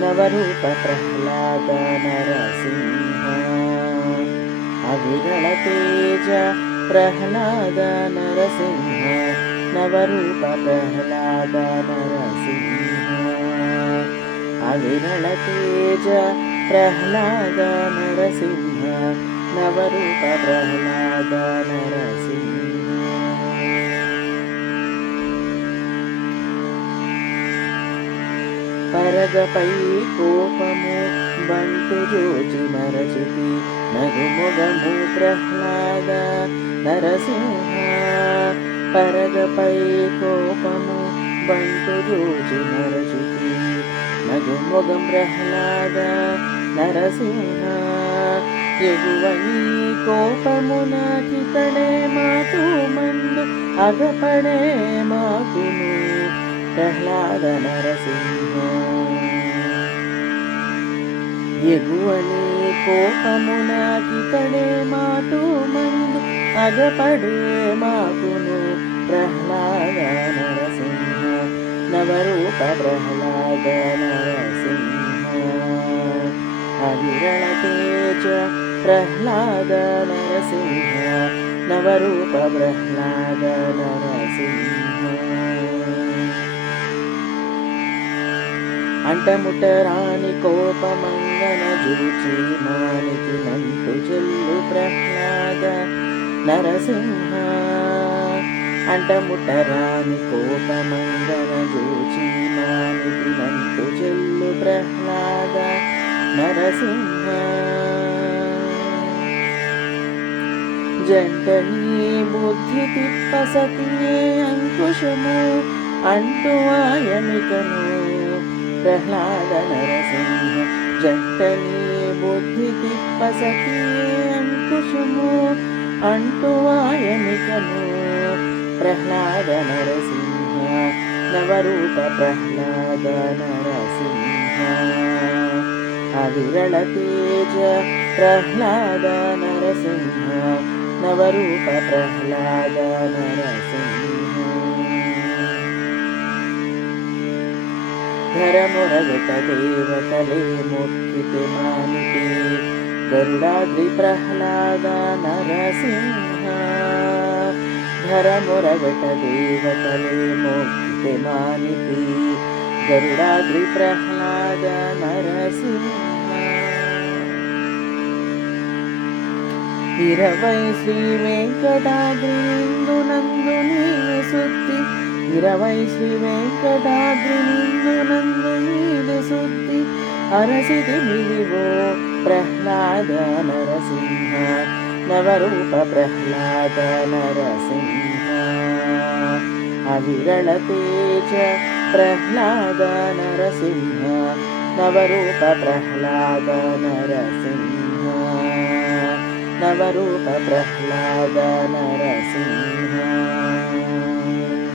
ನವರೂಪ ಪ್ರಹ್ಲಾದ ನರಸಿಂಹ ಅವಿರಳ ತೇಜ ಪ್ರಹ್ಲಾದ ನರಸಿಂಹ ನವರೂಪ ಪ್ರಹ್ಲಾದ ನರಸಿಂಹ ಅವಿರಳ ತೇಜ ಪ್ರಹ್ಲಾದ ನರಸಿಂಹ ನವರೂಪ ಪ್ರಹ್ಲಾದ ನರಸಿಂಹ పరగపై కోపము బంటు జోచి మరచితి నగుమొగము ప్రహ్లాద నరసింహ పరగపై కోపము బంటు జోచి మరచితి నగుమొగం ప్రహ్లాద నరసింహ ఎగువని కోపమున కితడే మాటు మందు అగపడే మాకును ప్రహ్లాద నరసింహ ఎగువని కోపమున కితడే మాటు మందు అగపడే మాకును ప్రహ్లాద నరసింహ నవరూప ప్రహ్లాద నరసింహ అవిరళ తేజ ప్రహ్లాద నరసింహ నవరూప ప్రహ్లాద నరసింహ అంటముటరాని కోపమంగన జూచి మానికి నంటు చెల్లు ప్రహ్లాద నరసింహ అంటముటరాని కోపమంగన జూచి మానికి నంటు చెల్లు ప్రహ్లాద నరసింహ జంటనీ బుద్ధి తిప్పసతియే అంకుశము అంటూ ఆయమికను ప్రహ్లాద నరసింహ జంటనీ బుద్ధి తిప్పసతియే అంకుశము అంటూ ఆయమికను ప్రహ్లాద నరసింహ నవరూప ప్రహ్లాద నరసింహ అవిరళ తేజ ప్రహ్లాద నరసింహ నవరూప ప్రహ్లాద నరసింహ ధరమురగట దేవతలే మొక్కితే మానితే గరుడాద్రి ప్రహ్లాద నరసింహ ధరమురగట దేవతలే మొక్కితే మానితే గరుడాద్రి ప్రహ్లాద నరసింహ 20 శ్రీ వెంకటాద్రి నందు నీవే సుత్తి 20 శ్రీ వెంకటాద్రి నందు నీవే సుత్తి అరసితి మిలివో ప్రహ్లాద నరసింహ నవరూప ప్రహ్లాద నరసింహ అవిరళ తేజ ప్రహ్లాద నరసింహ నవరూప ప్రహ్లాద నరసింహ నవరూప ప్రహ్లాద నరసింహ